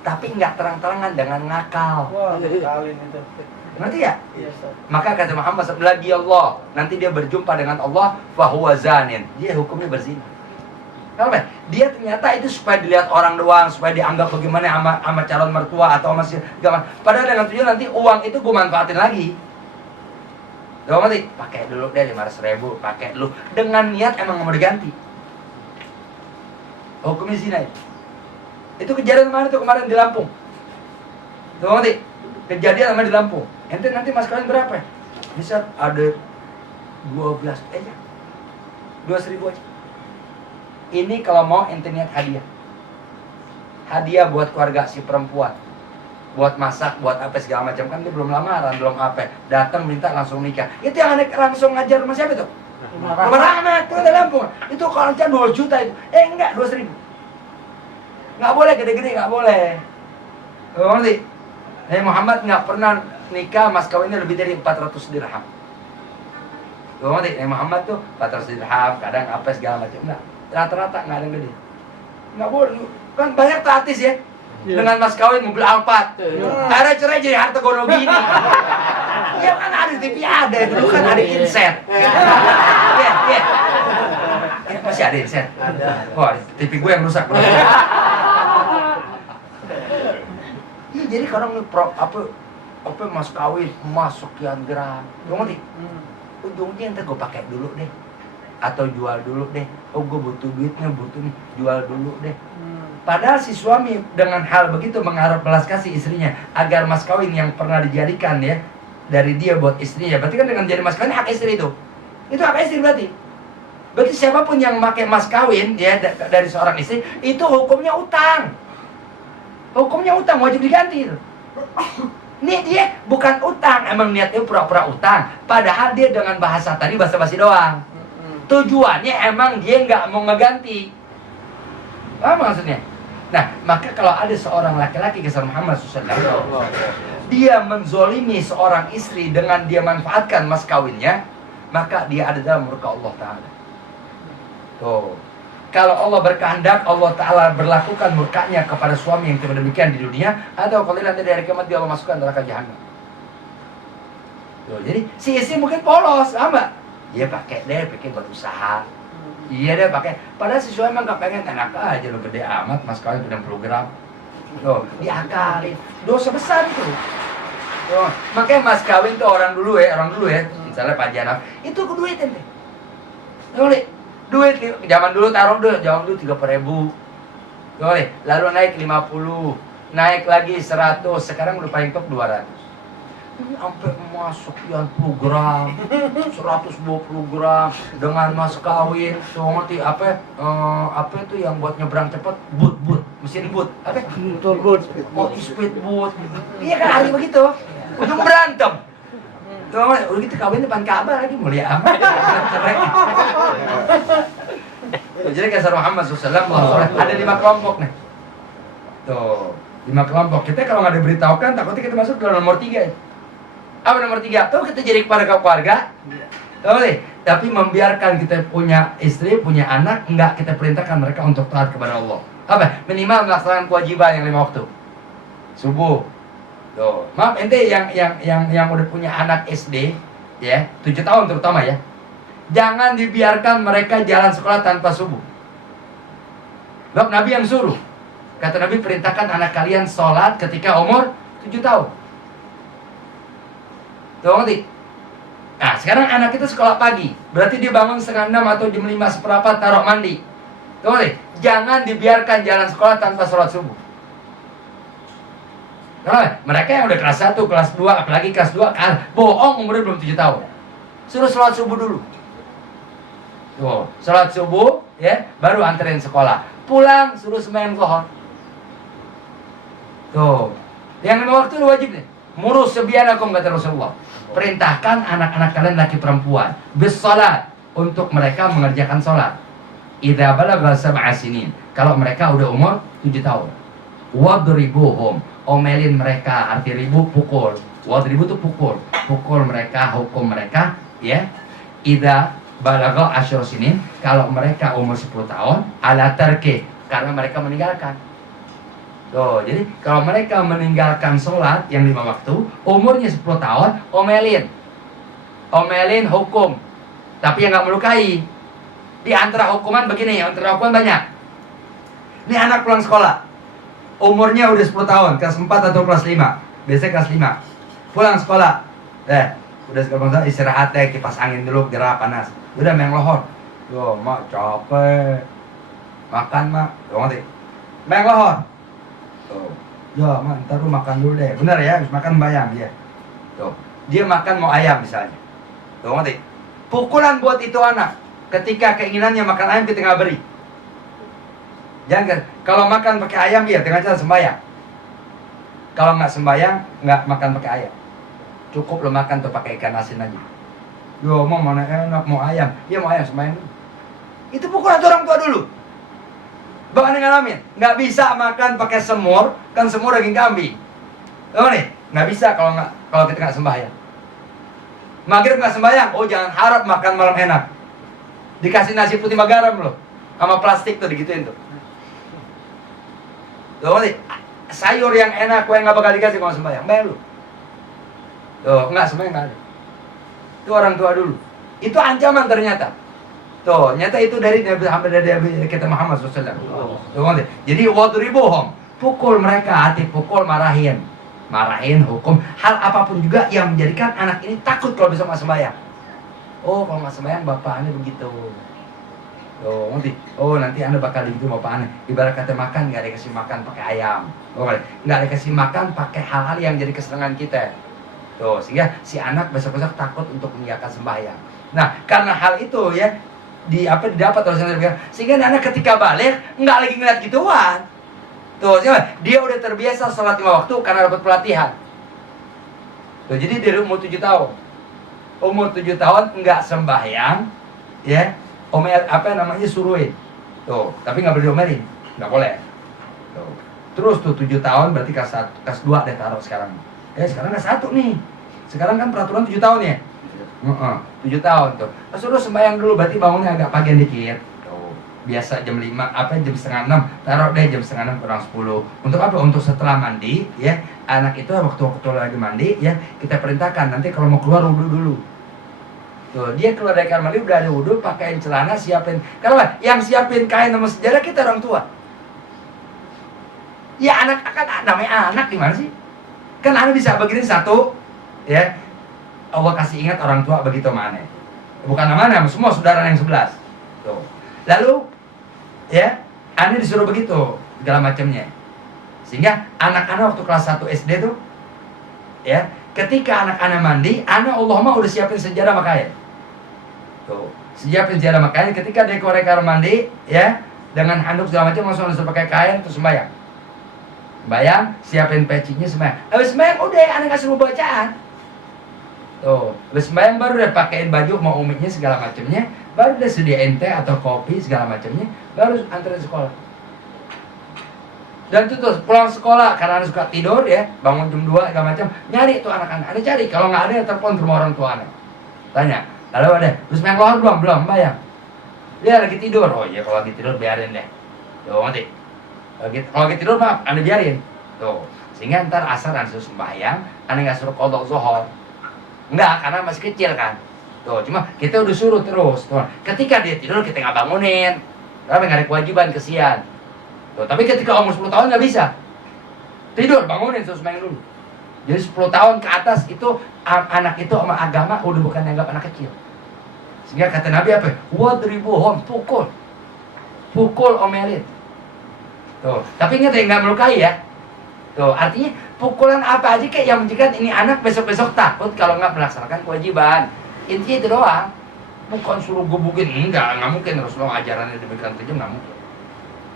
tapi nggak terang-terangan dengan ngakal. Wah, kawin itu. Ngerti ya? Iya, Maka kata Muhammad lagi Allah, nanti dia berjumpa dengan Allah, fahuwa zanin. Dia hukumnya berzina. Kenapa? Dia ternyata itu supaya dilihat orang doang, supaya dianggap bagaimana sama calon mertua atau masih gimana. Padahal dengan tujuan nanti uang itu gue manfaatin lagi. Gak ngerti? Pakai dulu deh 500.000, pakai dulu dengan niat emang mau diganti. Hukumnya zina itu. Itu kejadian mana tuh kemarin di Lampung. Tuh ngerti? Kejadian sama di Lampung. Ente nanti mas kalian berapa? Bisa ada 12 aja. 12.000 aja. Ini kalau mau ente niat hadiah. Hadiah buat keluarga si perempuan. Buat masak, buat apa segala macam, kan dia belum lamaran, belum apa. Datang minta langsung nikah. Itu yang aneh langsung ngajar sama siapa tuh? Rumah Rahmat, itu ada Lampung. Itu kalau 2 juta itu. Enggak, 2.000. Nggak boleh gede-gede, nggak boleh. Ngerti? Muhammad nggak pernah nikah mas kawinnya lebih dari 400 dirham. Ngerti? Muhammad tuh 400 dirham, kadang apa segala macam. Enggak, rata-rata nggak ada yang gede. Nggak boleh. Kan banyak tuh artis ya. Dengan mas kawin mobil Alphard. Akhirnya cerai jadi harta gono gini. Iya kan ada di TV ada, dulu kan ada inset. Iya. Masih ada inset? Ada. Wah, TV gue yang rusak. Iya, jadi kadang apa mas kawin emas sekian gram. Lu ngerti? ujungnya ntar gue pakai dulu deh, atau jual dulu deh. Oh gue butuh duitnya, butuh nih, jual dulu deh. Padahal si suami dengan hal begitu mengharap belas kasih istrinya agar mas kawin yang pernah dijadikan ya dari dia buat istrinya. Berarti kan dengan jadi mas kawin hak istri itu hak istri berarti. Berarti siapapun yang pakai mas kawin ya dari seorang istri itu hukumnya utang. Hukumnya utang, wajib diganti itu. Ini dia bukan utang, emang niatnya pura-pura utang. Padahal dia dengan bahasa tadi basa-basi doang. Tujuannya emang dia nggak mau ngeganti. Apa maksudnya? Nah, maka kalau ada seorang laki-laki kisah Muhammad SAW, dia menzolimi seorang istri dengan dia manfaatkan mas kawinnya, maka dia ada dalam murka Allah Ta'ala. Tuh. Kalau Allah berkehendak, Allah Ta'ala berlakukan murkanya kepada suami yang tidak demikian di dunia, atau kalau nanti dari kiamat dia Allah masukkan neraka jahanam. Jadi si istri mungkin polos, apa? Dia pakai deh, bikin buat usaha. Iya deh pakai. Padahal si suami emang gak pengen, enak aja lo gede amat mas kawin punya program. Tuh, diakalin. Dosa besar itu. Tuh, makanya mas kawin tuh orang dulu ya. Misalnya Pak Janab, itu keduitin deh. Tuh, duit zaman dulu taruh dulu, zaman dulu 30.000. Boleh, lalu naik 50, naik lagi 100, sekarang udah paling top 200. Ini sampai masuk sekian program, 120 gram dengan mas kawin. Tuh ngerti apa itu yang buat nyebrang cepet? Boot, mesin boot. Apa? Motor boot. Speed boot. Iya kan hari begitu. Ujung berantem. Tuh, udah gitu kawin depan Ka'bah lagi mulia amat. Jadi kisah Muhammad SAW ada 5 kelompok nih. Tuh, 5 kelompok. Kita kalau nggak diberitahukan takutnya kita masuk ke nomor 3 ya. Apa nomor 3? Tuh kita jadi kepada keluarga. Tuh nih, tapi membiarkan kita punya istri, punya anak, enggak kita perintahkan mereka untuk taat kepada Allah. Apa? Minimal melaksanakan kewajiban yang 5 waktu. Subuh. Tuh, maaf ente yang udah punya anak SD ya, 7 tahun terutama ya. Jangan dibiarkan mereka jalan sekolah tanpa subuh. Sebab Nabi yang suruh. Kata Nabi, perintahkan anak kalian sholat ketika umur 7 tahun. Tuh ngerti? Nah, sekarang anak kita sekolah pagi. Berarti dia bangun setengah 6 atau jam 5 seperempat taruh mandi. Tuh ngerti? Jangan dibiarkan jalan sekolah tanpa sholat subuh. Nah, mereka yang udah kelas 1, kelas 2, apalagi kelas 2, bohong umurnya belum 7 tahun. Suruh sholat subuh dulu. Tuh, sholat subuh, ya, baru anterin sekolah. Pulang, suruh sembahyang zuhur. Tuh, yang 5 waktu udah wajib nih. Murus sebianakum kata Rasulullah. Perintahkan anak-anak kalian laki perempuan bis salat untuk mereka mengerjakan sholat. Idza balagha sab'a sinin. Kalau mereka udah umur 7 tahun. Wadribuhum, omelin mereka, arti ribu pukul. Wadribu itu pukul. Pukul mereka, hukum mereka, ya. Idza balagha asyra sinin, kalau mereka umur 10 tahun, ala tarki, karena mereka meninggalkan. Tuh, jadi kalau mereka meninggalkan sholat yang 5 waktu, umurnya 10 tahun, omelin. Omelin hukum. Tapi yang nggak melukai. Di antara hukuman begini, antara hukuman banyak. Ini anak pulang sekolah. Umurnya udah 10 tahun, kelas 4 atau kelas 5. Biasanya kelas 5. Pulang sekolah. Udah sekolah istirahat deh, kipas angin dulu, gerah panas. Udah main lohor. Yo, mak capek. Makan, mak. Tuh, ngerti? Main lohor. Tuh. Ya, mak, ntar lu makan dulu deh. Bener ya, habis makan bayang dia. Tuh. Dia makan mau ayam misalnya. Tuh, ngerti? Pukulan buat itu anak. Ketika keinginannya makan ayam, kita nggak beri. Jangan, kalau makan pakai ayam, dia dengan cara sembahyang. Kalau nggak sembahyang, nggak makan pakai ayam. Cukup lo makan tuh pakai ikan asin aja. Yo, mau mana enak, mau ayam. Dia mau ayam sembahyang dulu. Itu pukulan orang tua dulu. Bahkan ngalamin, nggak bisa makan pakai semur, kan semur daging kambing. Tahu nih, nggak bisa kalau kita nggak sembahyang. Maghrib nggak sembahyang, oh jangan harap makan malam enak. Dikasih nasi putih sama garam loh, sama plastik tuh digituin tuh. Tuh nih, sayur yang enak, kue nggak bakal dikasih kalau sembahyang, bayar lu. Tuh, nggak sembahyang nggak ada. Itu orang tua dulu. Itu ancaman ternyata. Tuh, nyata itu dari kita Muhammad SAW. Tuh, jadi wadribuhum, pukul mereka, hati pukul, marahin, hukum hal apapun juga yang menjadikan anak ini takut kalau bisa nggak sembahyang. Oh, kalau nggak sembahyang bapak Anda begitu. Tuh, ngerti? Oh, nanti Anda bakal begitu bapak Anda. Ibarat kata makan, nggak dikasih makan pakai ayam. Oh, nggak dikasih makan pakai hal-hal yang jadi kesenangan kita. Tuh, sehingga si anak besok-besok takut untuk meninggalkan sembahyang. Nah, karena hal itu ya, didapat oleh sehingga anak ketika balik nggak lagi ngeliat gituan. Tuh, dia udah terbiasa sholat 5 waktu karena dapat pelatihan. Tuh, jadi dari umur 7 tahun. Umur 7 tahun nggak sembahyang, ya. Suruhin. Tuh, tapi nggak boleh diomelin. Nggak boleh. Tuh. Terus tuh 7 tahun berarti kelas 2 deh taruh sekarang. Sekarang kelas 1 nih. Sekarang kan peraturan 7 tahun ya. 7 tahun tuh. Terus suruh sembahyang dulu, berarti bangunnya agak pagi dikit. Tuh. Biasa jam 5, jam setengah 6, taruh deh jam setengah 6 kurang 10. Untuk apa? Untuk setelah mandi, ya. Anak itu waktu lagi mandi, ya, kita perintahkan nanti kalau mau keluar wudhu dulu. Tuh, dia keluar dari kamar mandi udah ada wudhu, pakaiin celana, siapin. Kalau yang siapin kain sama sejarah kita orang tua. Ya anak kan namanya anak gimana sih? Kan anak bisa begini satu, ya. Allah kasih ingat orang tua begitu mana. Bukan namanya, semua saudara yang 11. Tuh. Lalu, ya, Anda disuruh begitu segala macamnya. Sehingga anak-anak waktu kelas 1 SD tuh, ya, ketika anak-anak mandi, Allahumma udah siapin sejarah makanya. Tuh, siapin sejarah makanya ketika dia keluar kamar mandi, ya, dengan handuk segala macam langsung pakai kain terus sembahyang. Sembahyang, siapin pecinya sembahyang. Habis sembahyang udah anak kasih bacaan. Tuh, habis sembahyang baru dia pakein baju mau umiknya segala macamnya, baru dia sediain teh atau kopi segala macamnya, baru anterin sekolah. Dan itu tuh pulang sekolah karena anak suka tidur ya, bangun jam 2 segala macam, nyari tuh anak-anak. Anda cari, kalau nggak ada telepon ke rumah orang tua Anda. Tanya, lalu ada, terus main keluar belum bayang. Dia lagi tidur. Oh iya, kalau lagi tidur biarin deh. Tuh, ngerti? Kalau lagi tidur maaf, Anda biarin. Tuh, sehingga ntar asar Anda suruh sembahyang, Anda nggak suruh qadha zuhur. Enggak, karena masih kecil kan. Tuh, cuma kita udah suruh terus. Tuh, ketika dia tidur kita nggak bangunin. Karena nggak ada kewajiban, kesian. Tuh, tapi ketika umur 10 tahun nggak bisa. Tidur, bangunin terus main dulu. Jadi 10 tahun ke atas itu anak itu sama agama udah bukan dianggap anak kecil. Sehingga kata Nabi apa? Wadribuhum, pukul. Pukul, omelin. Tuh, tapi ingat ya, nggak melukai ya. Tuh, artinya pukulan apa aja kayak yang menjadikan ini anak besok-besok takut kalau nggak melaksanakan kewajiban. Intinya itu doang. Bukan suruh gebukin, nggak mungkin. Rasulullah ajarannya demikian saja nggak mungkin.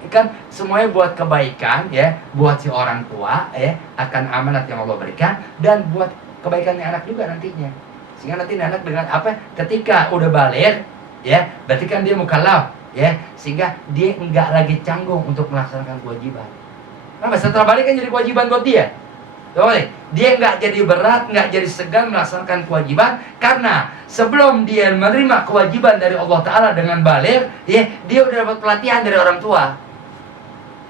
Kan semuanya buat kebaikan ya, buat si orang tua ya, akan amanat yang Allah berikan, dan buat kebaikan anak juga nantinya. Sehingga nanti anak dengan apa? Ketika udah balik ya, berarti kan dia mukallaf ya, sehingga dia enggak lagi canggung untuk melaksanakan kewajiban. Nah, setelah balik kan jadi kewajiban buat dia. Dia nggak jadi berat, nggak jadi segan melaksanakan kewajiban, karena sebelum dia menerima kewajiban dari Allah Ta'ala dengan balik, ya, dia udah dapat pelatihan dari orang tua.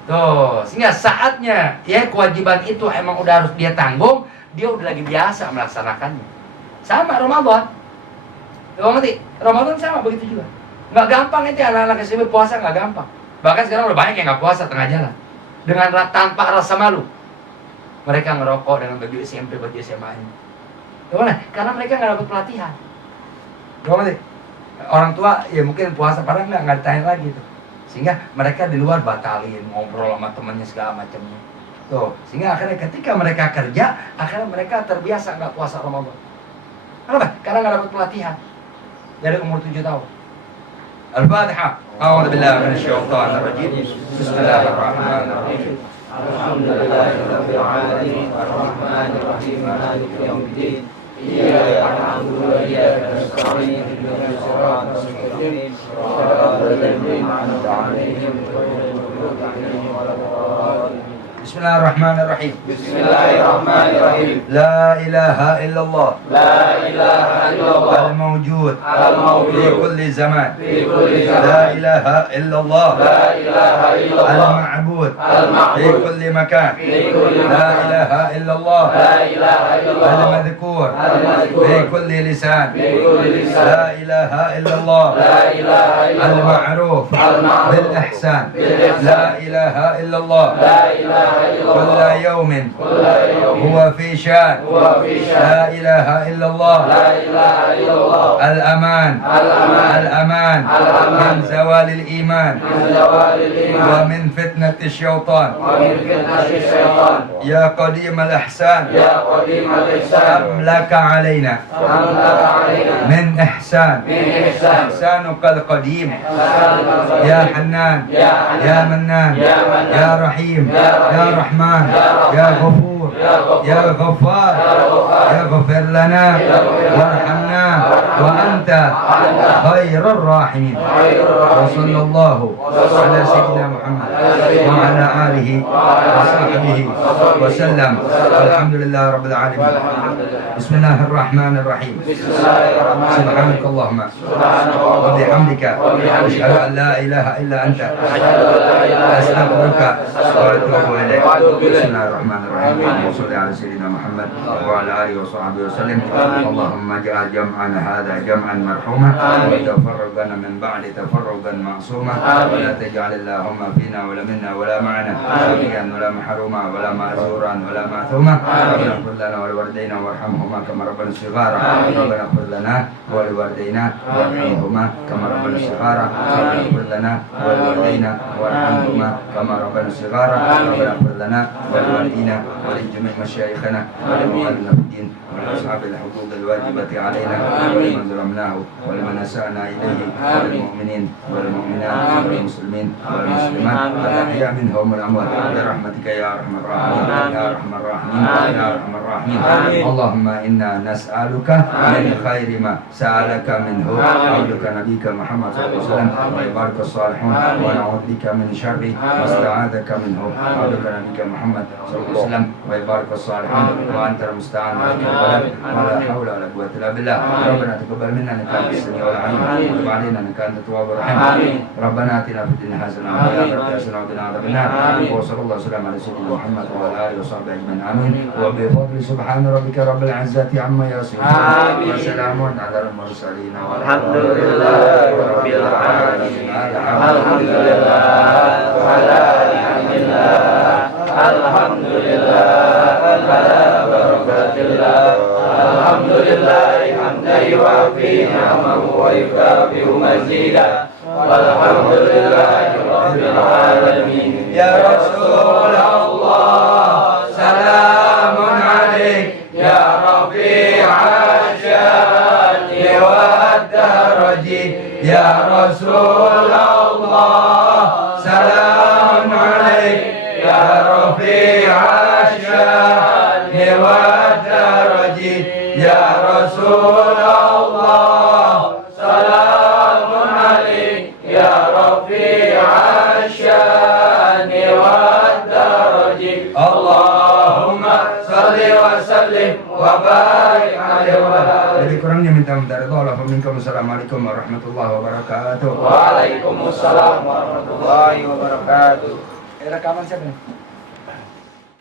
Tuh, sehingga saatnya ya kewajiban itu emang udah harus dia tanggung, dia udah lagi biasa melaksanakannya. Sama Ramadan. Tuh, ngerti? Ramadan sama begitu juga. Nggak gampang itu anak-anak SMP puasa, nggak gampang. Bahkan sekarang udah banyak yang nggak puasa tengah jalan. Dengan tanpa rasa malu. Mereka ngerokok dengan baju SMP, baju SMA-nya. Gimana? Karena mereka nggak dapat pelatihan. Gimana? Orang tua ya mungkin puasa, padahal nggak ditanya lagi tuh. Sehingga mereka di luar batalin, ngobrol sama temennya segala macamnya. Tuh, sehingga akhirnya ketika mereka kerja, akhirnya mereka terbiasa nggak puasa Ramadan. Kenapa? Karena nggak dapat pelatihan dari umur 7 tahun. Al-Fatihah. A'udzu billahi minasyaitonir rajim. Bismillahirrahmanirrahim. Alhamdulillahirabbil alamin arrahmanir rahim maliki yaumiddin iyyaka na'budu wa iyyaka nasta'in ihdinas siratal mustaqim siratal ladzina an'amta 'alaihim ghairil maghdubi 'alaihim waladdallin. Bismillahirrahmanirrahim. Bismillahirrahmanirrahim. La ilaha illallah. La ilaha illallah. Al-mawjud. Al-mawjud. Fi kulli zaman. Fi kulli zaman. La ilaha illallah. La ilaha illallah. Al-ma'bud. Al-ma'bud. Fi kulli makan. Fi kulli La makan. ilaha illallah. La ilaha illallah. Al-madhkur. Al-madhkur. Fi kulli lisan. Fi kulli lisan. La ilaha illallah. La ilaha illallah. Al-ma'ruf. Al-ma'ruf. Bil ihsan. Bil ihsan. La ilaha illallah. La ilaha كل يوم هو في شان لا إله إلا الله الأمان من زوال الإيمان ومن فتنة الشيطان يا قديم الإحسان كم لك علينا من إحسان إحسانك القديم يا حنان يا منان يا رحيم يا رحمن يا غفور يا غفار اغفر لنا وارحمنا وأنت خير الراحمين وصلى الله على سيدنا محمد وعلى آله وصحبه وسلم والحمد لله رب العالمين. بسم الله الرحمن الرحيم. سبحانك اللهم وبحمدك أشهد أن لا إله إلا أنت أستغفرك وأتوب إليك. بسم الله الرحمن الرحيم. وصلى على سيدنا محمد وعلى آله وصحبه وسلم. اللهم اجعل جمعنا هذا جمعا مرحوما وتفرقنا من بعد تفرقا معصوما ولا تجعل اللهم فينا ولا منا ولا معنا شقيا ولا محروما ولا مأزورا ولا معثوما. ربنا اغفر لنا ولوالدينا وارحمهما كما ربنا صغارا. ربنا اغفر لنا ولوالدينا وارحمهما كما ربنا صغارا. ربنا اغفر لنا ولوالدينا وارحمهما كما ربنا صغارا. ربنا اغفر لنا ولوالدينا ولجميع مشايخنا ولمعلمنا في الدين ولأصحاب الحقوق الواجبة علينا ولمن ظلمناه ولمن أسأنا إليه وللمؤمنين والمؤمنات والمسلمين والمسلمات الأحياء منهم والأموات برحمتك يا أرحم الراحمين يا أرحم الراحمين يا أرحم الراحمين. اللهم إنا نسألك من خير ما سألك منه عبدك نبيك محمد صلى الله عليه وسلم وعبادك الصالحون ونعوذ بك من شر ما استعاذك منه عبدك نبيك محمد صلى الله عليه وسلم وعبادك الصالحون وأنت المستعان ولا حول ولا قوة إلا بالله. ربنا تقبل منا إنك أنت السميع العليم وتب علينا إنك أنت التواب الرحيم. ربنا آتنا في الدنيا حسنة وفي الآخرة حسنة وقنا عذاب النار. وصلى الله وسلم على سيدنا محمد وعلى آله وصحبه أجمعين آمين. وبفضل سبحان ربك رب العزة عما يصفون وسلام على المرسلين والحمد لله رب العالمين. الحمد لله على نعم الله الحمد لله على بركات الله الحمد لله حمدا يوافي نعمه ويكافئ مزيدا والحمد لله رب العالمين. يا رسول الله سلام عليك يا رفيع الشان والدرج يا رسول الله سلام عليك يا رفيع الشان والدرج يا رسول الله سلام عليك يا رفيع الشان والدرج. اللهم صل وسلم وبارك عليه وعلى آله. Lebih kurangnya minta ridha Allah. Assalamualaikum warahmatullahi wabarakatuh. Waalaikumsalam warahmatullahi wabarakatuh. Rekaman siapa nih?